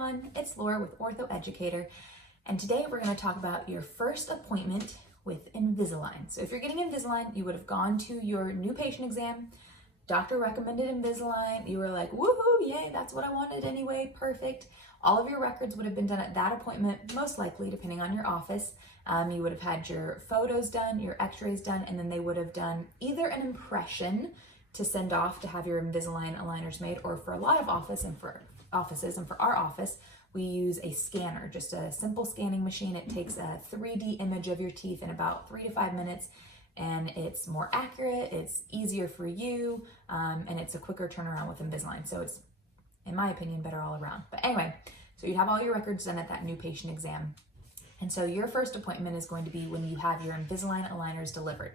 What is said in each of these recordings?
everyone, it's Laura with Ortho Educator, and today we're going to talk about your first appointment with Invisalign. So if you're getting Invisalign, you would have gone to your new patient exam, doctor recommended Invisalign, you were like, woohoo, yay, that's what I wanted anyway, perfect. All of your records would have been done at that appointment, most likely, depending on your office. You would have had your photos done, your x-rays done, and then they would have done either an impression to send off to have your Invisalign aligners made, or for a lot of offices and for our office, we use a scanner, just a simple scanning machine. It takes a 3D image of your teeth in about 3 to 5 minutes, and it's more accurate, it's easier for you, and it's a quicker turnaround with Invisalign. So it's, in my opinion, better all around. But anyway, so you'd have all your records done at that new patient exam. And so your first appointment is going to be when you have your Invisalign aligners delivered.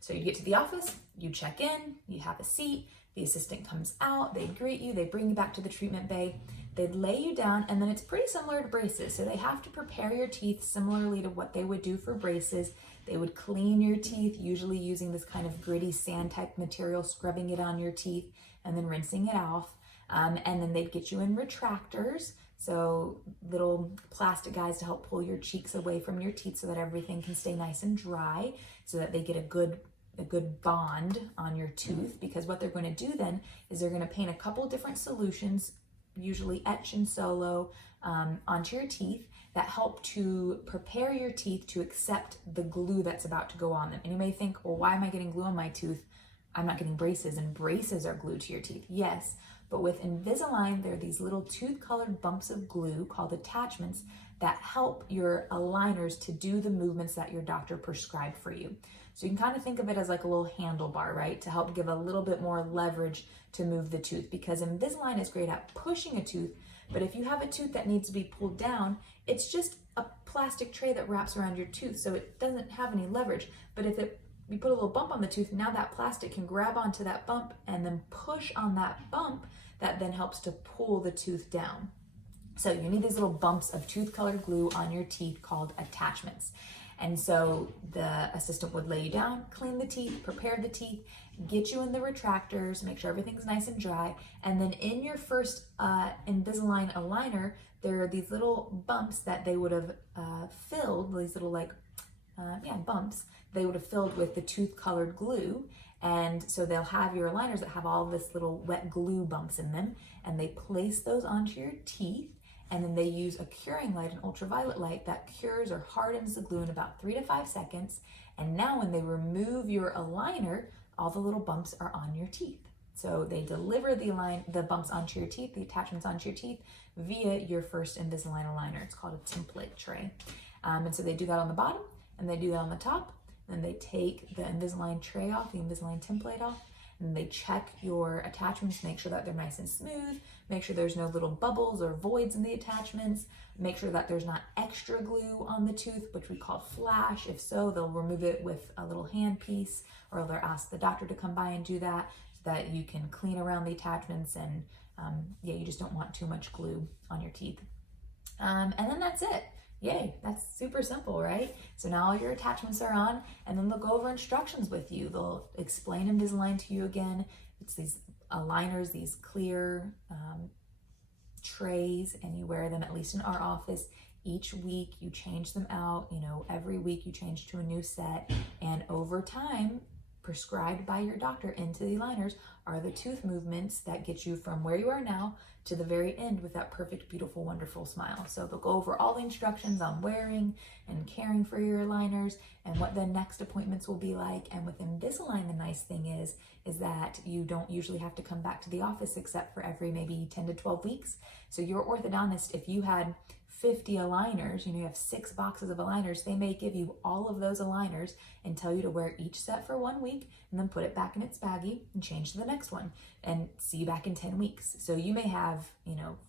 So you get to the office, you check in, you have a seat, the assistant comes out, they greet you, they bring you back to the treatment bay, they'd lay you down, and then it's pretty similar to braces. So they have to prepare your teeth similarly to what they would do for braces. They would clean your teeth, usually using this kind of gritty sand type material, scrubbing it on your teeth and then rinsing it off. And then they'd get you in retractors, so little plastic guys to help pull your cheeks away from your teeth so that everything can stay nice and dry, so that they get a good bond on your tooth. Because what they're going to do then is they're going to paint a couple different solutions, usually etch and solo, onto your teeth that help to prepare your teeth to accept the glue that's about to go on them. And you may think, well, why am I getting glue on my tooth? I'm not getting braces, and braces are glued to your teeth. Yes, but with Invisalign, there are these little tooth-colored bumps of glue called attachments that help your aligners to do the movements that your doctor prescribed for you. So you can kind of think of it as like a little handlebar, right? To help give a little bit more leverage to move the tooth, because Invisalign is great at pushing a tooth, but if you have a tooth that needs to be pulled down, it's just a plastic tray that wraps around your tooth, so it doesn't have any leverage. But if you put a little bump on the tooth, now that plastic can grab onto that bump and then push on that bump that then helps to pull the tooth down. So you need these little bumps of tooth-colored glue on your teeth called attachments. And so the assistant would lay you down, clean the teeth, prepare the teeth, get you in the retractors, make sure everything's nice and dry. And then in your first Invisalign aligner, there are these little bumps that they would have filled, these little bumps, they would have filled with the tooth-colored glue. And so they'll have your aligners that have all this little wet glue bumps in them, and they place those onto your teeth, and then they use a curing light, an ultraviolet light, that cures or hardens the glue in about 3 to 5 seconds. And now when they remove your aligner, all the little bumps are on your teeth. So they deliver the bumps onto your teeth, the attachments onto your teeth, via your first Invisalign aligner. It's called a template tray. And so they do that on the bottom, and they do that on the top. Then they take the Invisalign tray off, the Invisalign template off, and they check your attachments, make sure that they're nice and smooth, make sure there's no little bubbles or voids in the attachments, make sure that there's not extra glue on the tooth, which we call flash. If so, they'll remove it with a little hand piece, or they'll ask the doctor to come by and do that, so that you can clean around the attachments, and you just don't want too much glue on your teeth. And then that's it. Yay, that's super simple, right? So now all your attachments are on, and then they'll go over instructions with you. They'll explain Invisalign to you again. It's these aligners, these clear trays, and you wear them, at least in our office, each week. You change them out, every week you change to a new set, and over time, prescribed by your doctor into the aligners are the tooth movements that get you from where you are now to the very end with that perfect, beautiful, wonderful smile. So they'll go over all the instructions on wearing and caring for your aligners and what the next appointments will be like. And with Invisalign, the nice thing is that you don't usually have to come back to the office except for every maybe 10 to 12 weeks. So your orthodontist, if you had 50 aligners, you have 6 boxes of aligners, they may give you all of those aligners and tell you to wear each set for 1 week and then put it back in its baggie and change to the next one and see you back in 10 weeks. So you may have,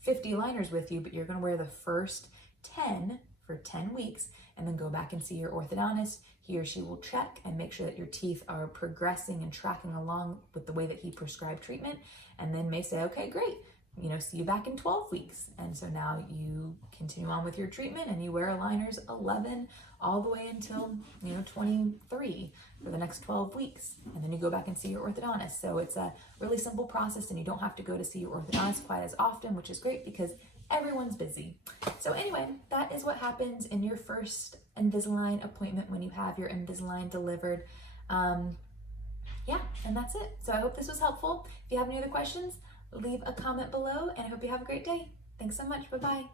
50 aligners with you, but you're going to wear the first 10 for 10 weeks and then go back and see your orthodontist. He or she will check and make sure that your teeth are progressing and tracking along with the way that he prescribed treatment, and then may say, okay, great, see you back in 12 weeks. And so now you continue on with your treatment and you wear aligners 11 all the way until, 23 for the next 12 weeks. And then you go back and see your orthodontist. So it's a really simple process and you don't have to go to see your orthodontist quite as often, which is great because everyone's busy. So anyway, that is what happens in your first Invisalign appointment when you have your Invisalign delivered. Yeah, and that's it. So I hope this was helpful. If you have any other questions, leave a comment below, and I hope you have a great day. Thanks so much. Bye-bye.